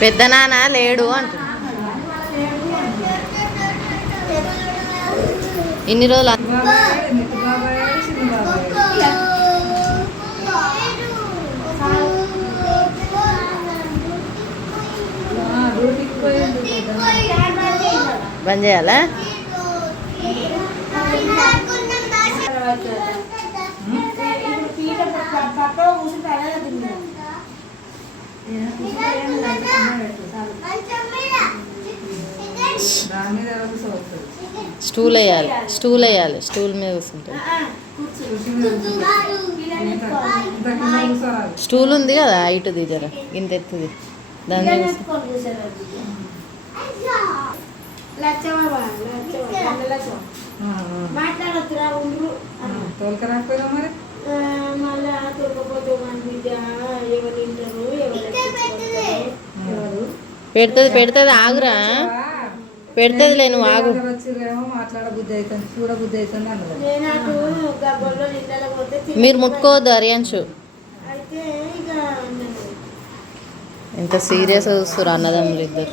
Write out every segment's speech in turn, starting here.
పెద్ద నాన్న లేడు అంటున్నా. ఇన్ని రోజులు అన్- బంద్ చేయాలా ఇప్పుడు పీట పక్క కూర్చుంటే అలాగే తిన్నాను దాని మీద బంద్ చేయాలా? స్టూల్ వేయాలి స్టూల్ వేయాలి స్టూల్ మీద కూర్చుంటుంది స్టూల్ ఉంది కదా హైట్ది జర ఇంత ఎత్తుది. దాని మాట్లాడొద్దురా ఉండ్రు ఆ, తోలుకరాకపోయినావు మరి మళ్ళీ తొలకపోతే మన బిడ్డ ఎవరు తింటారు ఎవరు ఎవరు పెడుతుంది పెడుతుంది ఆగురా. పెడుతుందిలే నువ్వు ఆగు. అవుతుంది మీరు ముట్టుకోవద్దు నేను ఎంత సీరియస్ చూస్తారు అన్నదమ్ములు ఇద్దరు.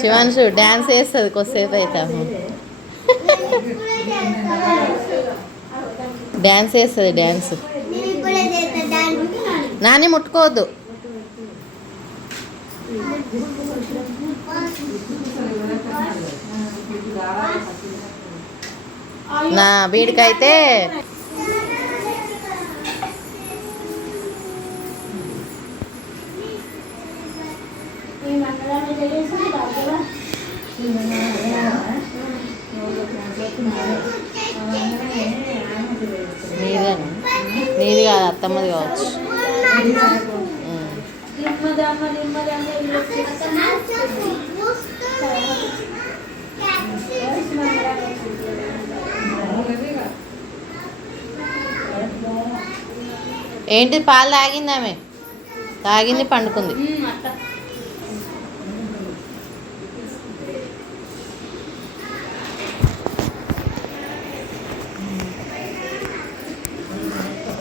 శివాన్షు డ్యాన్స్ వేస్తుంది కొద్దిసేపు అయితే. డ్యాన్స్ వేస్తుంది డ్యాన్స్ నాని ముట్టుకోవద్దు. నా వీడికైతే నీది కాదు అత్తమ్మది కావచ్చు. ఏంటి పాలు తాగింది ఆమె? తాగింది పండుకుంది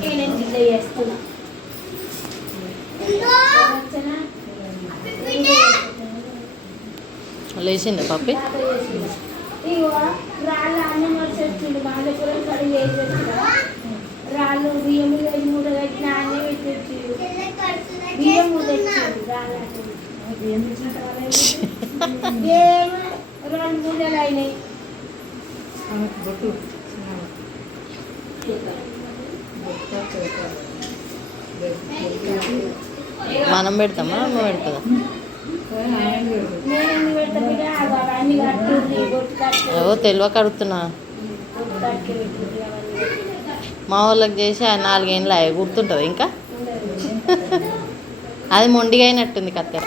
నేను గిల్ల చేస్తున్నా? లేచింది ఇగో రాళ్ళు అన్నం వచ్చి వచ్చిండు వేసి వచ్చిన రాళ్ళు బియ్యం వేసి మూట కట్టిన అన్నీ పెట్టి వచ్చిండు బియ్యం మూట వచ్చిండు రాళ్ళు ఏమో రెండు మూటలు అయినాయి ఆమెకు బొట్టు చిన్నగా. బొట్టు చేస్తారు. మనం పెడతామా? అమ్మ పెడుతుందా? ఓ పెడతా తెలియక అడుగుతున్నా. మా వాళ్ళకి చేసి నాలుగేళ్ళు అవి గుర్తుంటుంది ఇంకా? అది మొండిగా అయినట్టుంది కత్తెర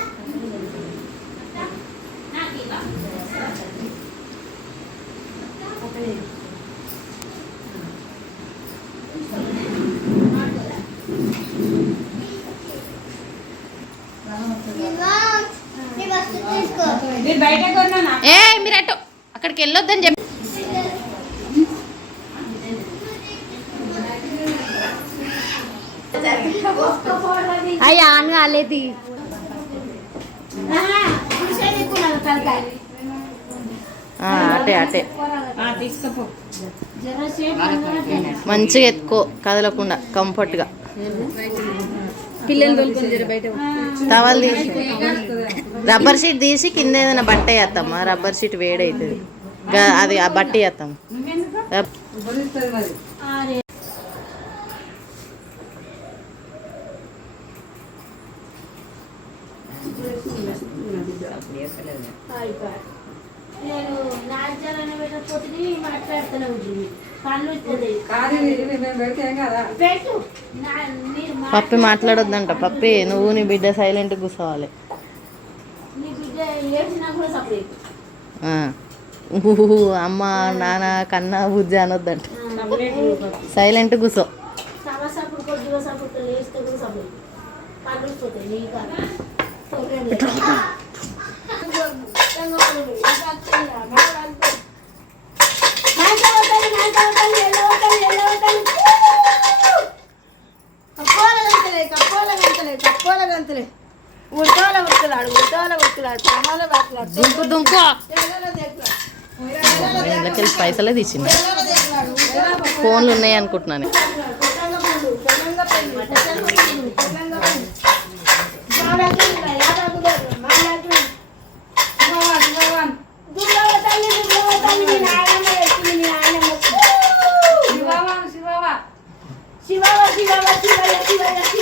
ఏ మీరు అటు అక్కడికి వెళ్ళొద్దని చెప్పి. అయ్యా ఆన్ కాలేదు. అటే అటే. మంచిగా ఎత్తుకో కదలకుండా కంఫర్ట్గా టవల్ రబ్బర్ షీట్ తీసి కింద ఏదైనా బట్ట వేస్తామా రబ్బర్ షీట్ వేడవుతుంది గా- అది ఆ బట్టి వేస్తాం పెట్టకపోతే మాట్లాడుతూనే ఉంటుంది పెట్టు. పప్పి మాట్లాడొద్దంట. పప్పి నువ్వు నీ బిడ్డ సైలెంట్ కూర్చోవాలి. అమ్మ నాన్న కన్న బుజ్జి అనొద్దంట. సైలెంట్ కూర్చో. నీ కాదు ఉడతల ఉడతలాడు ఉడతల ఉడతలాడు సామాన్లు పట్టలాడు దుంకు దుంకు. పైసలే తీసింది ఫోన్లు ఉన్నాయి అనుకుంటున్నాను శివావాను శివావా శివవ. శివవ శివయ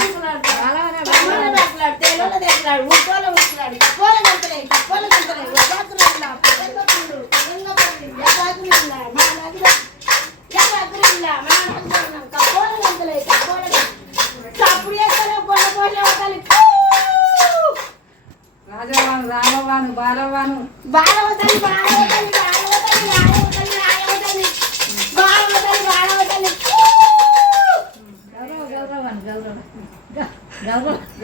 రాజవాను రామవాను బాలవాను. బాలవతలి బాలవతలి బాలవతలి.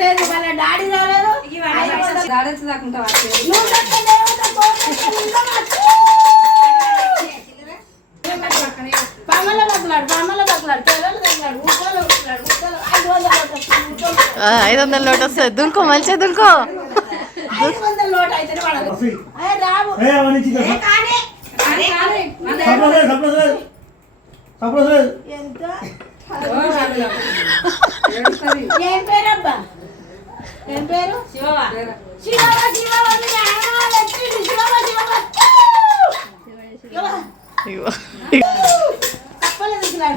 లేదు వాళ్ళ డాడీ రాలేదు. నువ్వు ఐదు వందల నోట్ వస్తుంది. దుంకు మంచిగా ఏ ఏ పేరు? శివవ. శివవ శివవ. శివవ శివవ. శివవ. ఇగో. కప్పలు దిగులాడు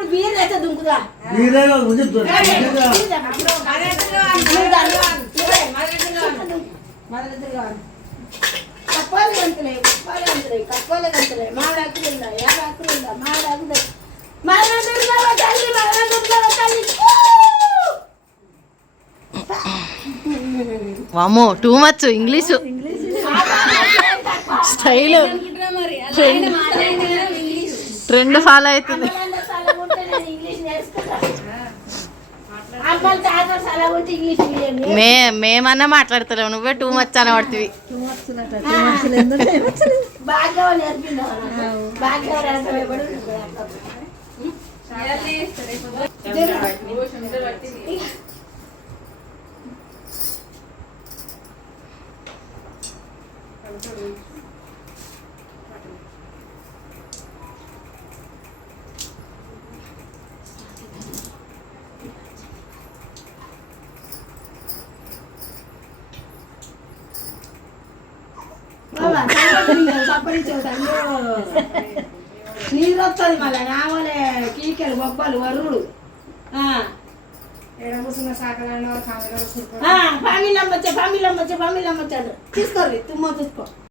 ఇప్పుడు అయితే దుంకుదా? కప్పాలు గంతులే కప్పాలు గంతులే కప్పాలు మాడాకులు ఉందా యాడాకులు ఉందా మాడాకులు మరణ దుర్గవ తల్లి మరణ దుర్గవ తల్లి వామో too much English style trend follow అవుతుంది. మే మేమన్నా మాట్లాడతలేవు నువ్వే టూ మచ్ అని పడుతుంది. బాగా నీరు వస్తుంది మళ్ళీ నావలే కీకెలు బొబ్బలు వరుడు. ఫ్యామిలీ అమ్మచ్చా ఫ్యామిలీ అమ్మచ్చా ఫ్యామిలీ అమ్మచ్చాడు తీసుకోర్రి తుమ్మ తీసుకో.